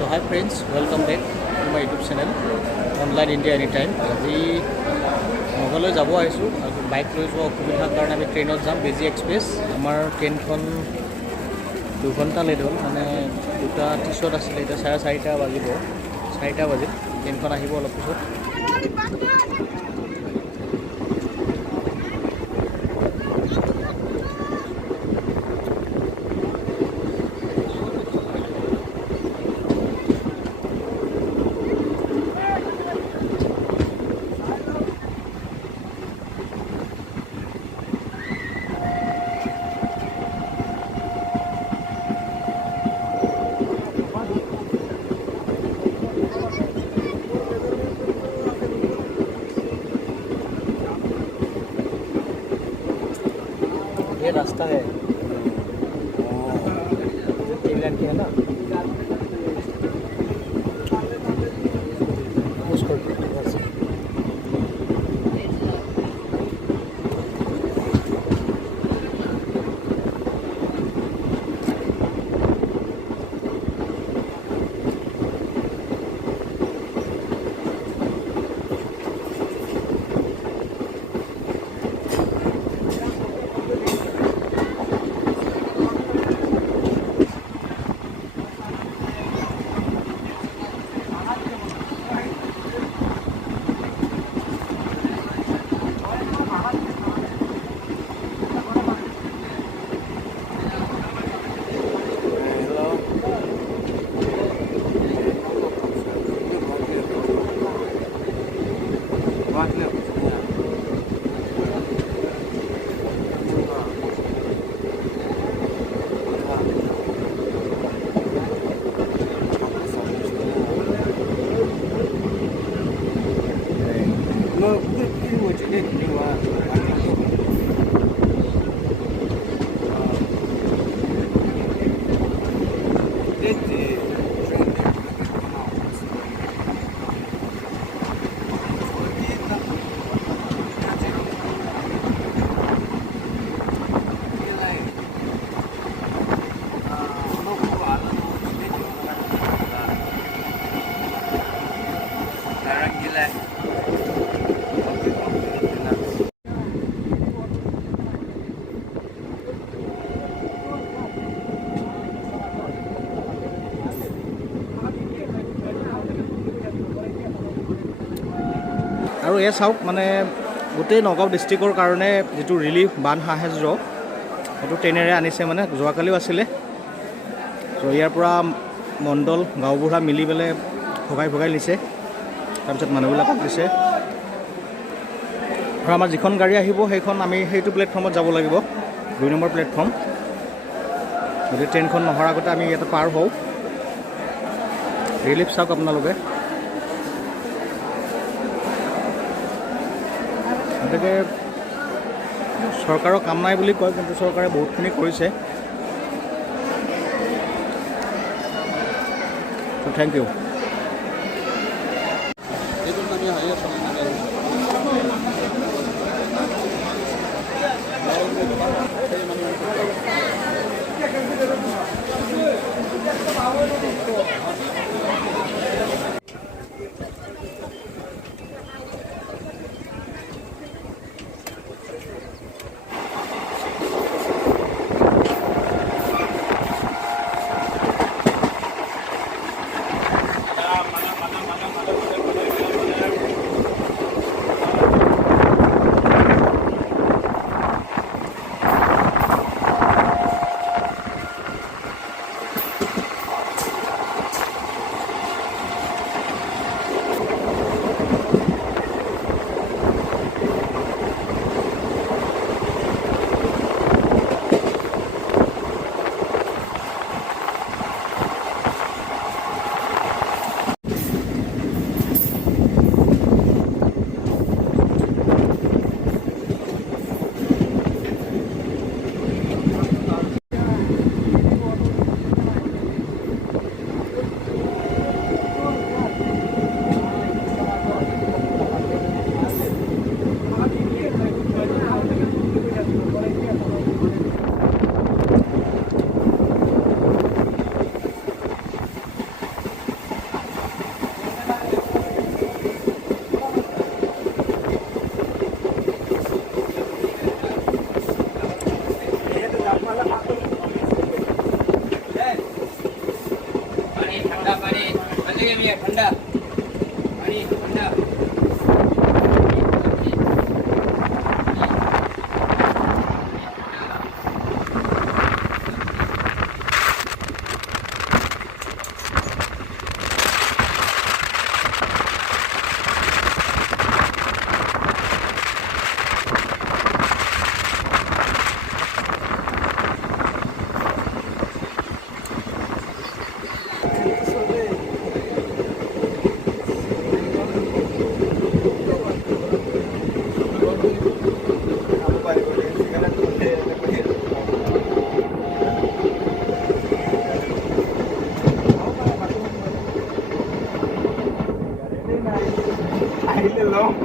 So hi friends, welcome back to my YouTube channel Online India Anytime. আজি নগাঁৱলৈ যাব আহিছোঁ আৰু বাইক লৈ যোৱা অসুবিধাৰ কাৰণে আমি ট্ৰেইনত যাম বেজি এক্সপ্ৰেছ। আমাৰ ট্ৰেইনখন 2 ঘণ্টা লেট হ'ল, মানে 2:30 আছিলে, এতিয়া 4:30 বাজিব, 4টা বাজিল। ট্ৰেইনখন আহিব অলপ পিছত। ये रास्ता है, इंग्लैंड की है ना, उसको আৰু এয়া চাওক, মানে গোটেই নগাঁও ডিষ্ট্ৰিক্টৰ কাৰণে যিটো ৰিলিফ বান সাহাৰ্য সেইটো ট্ৰেইনেৰে আনিছে, মানে যোৱাকালিও আছিলে। ত' ইয়াৰ পৰা মণ্ডল গাঁওবুঢ়া মিলি পেলাই ভগাই নিছে, তাৰপিছত মানুহবিলাকক দিছে। আৰু আমাৰ যিখন গাড়ী আহিব সেইখন আমি সেইটো প্লেটফৰ্মত যাব লাগিব, 2 নম্বৰ প্লেটফৰ্ম। গতিকে ট্ৰেইনখন নহাৰ আগতে আমি ইয়াতে পাৰ হওঁ। ৰিলিফ চাওক আপোনালোকে। গতিকে চৰকাৰৰ কাম নাই বুলি কয়, কিন্তু চৰকাৰে বহুতখিনি কৰিছে। Thank you. ठंडा पानी ठंडा Ahí le doy.